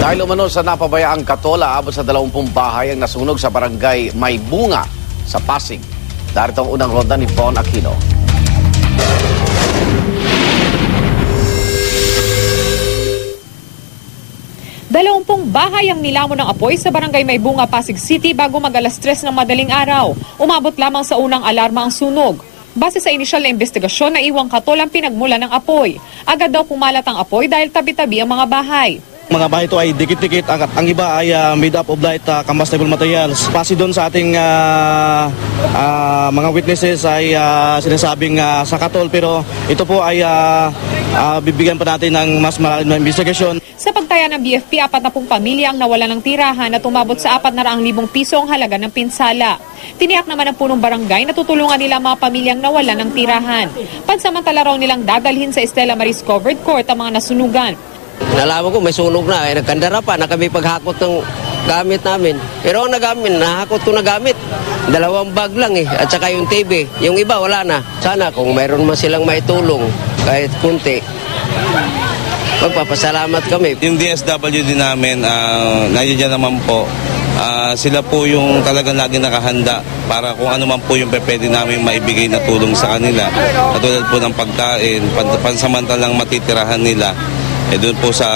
Dahil umano sa napabayaang katola, abot sa 20 bahay ang nasunog sa barangay May Bunga sa Pasig. Darito ang unang ronda ni Von Aquino. Dalawampung bahay ang nilamon ng apoy sa barangay May Bunga, Pasig City bago mag-alas 3 ng madaling araw. Umabot lamang sa unang alarma ang sunog. Base sa inisyal na investigasyon, naiwang katol ang pinagmula ng apoy. Agad daw kumalat ang apoy dahil tabi-tabi ang mga bahay. Mga bahay ito ay dikit-dikit, ang iba ay made up of light combustible materials. Pasi doon sa ating mga witnesses ay sinasabing sa katol, pero ito po ay bibigyan pa natin ng mas malalim na investigasyon. Sa pagtaya ng BFP, 40 pamilya ang nawala ng tirahan at umabot sa 400,000 piso ang halaga ng pinsala. Tiniyak naman ng punong barangay na tutulungan nila mga pamilyang nawala ng tirahan. Pansamantala raw nilang dadalhin sa Estela Maris Covered Court ang mga nasunugan. Nalaman ko may sunog na, nagkandara pa, kami paghakot ng gamit namin. Pero ang nagamit, nahakot ko na gamit. 2 bag lang at saka yung TV. Yung iba wala na. Sana kung mayroon man silang maitulong, kahit kunti, magpapasalamat kami. Yung DSWD namin, nandiyan naman po. Sila po yung talagang lagi nakahanda para kung ano man po yung pwede namin maibigay na tulong sa kanila. Katulad po ng pagkain, pansamantalang matitirahan nila. Doon po sa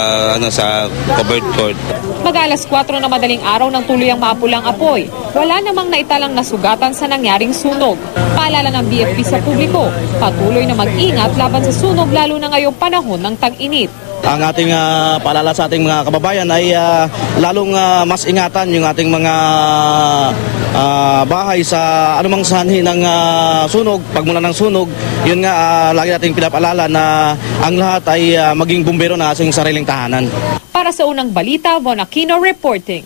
covered court. Mag-alas 4 na madaling araw nang tuluyang maapulang apoy. Wala namang naitalang nasugatan sa nangyaring sunog. Paalala ng BFP sa publiko, patuloy na mag-ingat laban sa sunog lalo na ngayong panahon ng tag-init. Ang ating paalala sa ating mga kababayan ay lalong mas ingatan yung ating mga bahay sa anumang sanhi ng sunog. Pagmula ng sunog, yun nga lagi nating pinapaalala na ang lahat ay maging bumbero na ating sariling tahanan. Para sa unang balita, Von Aquino reporting.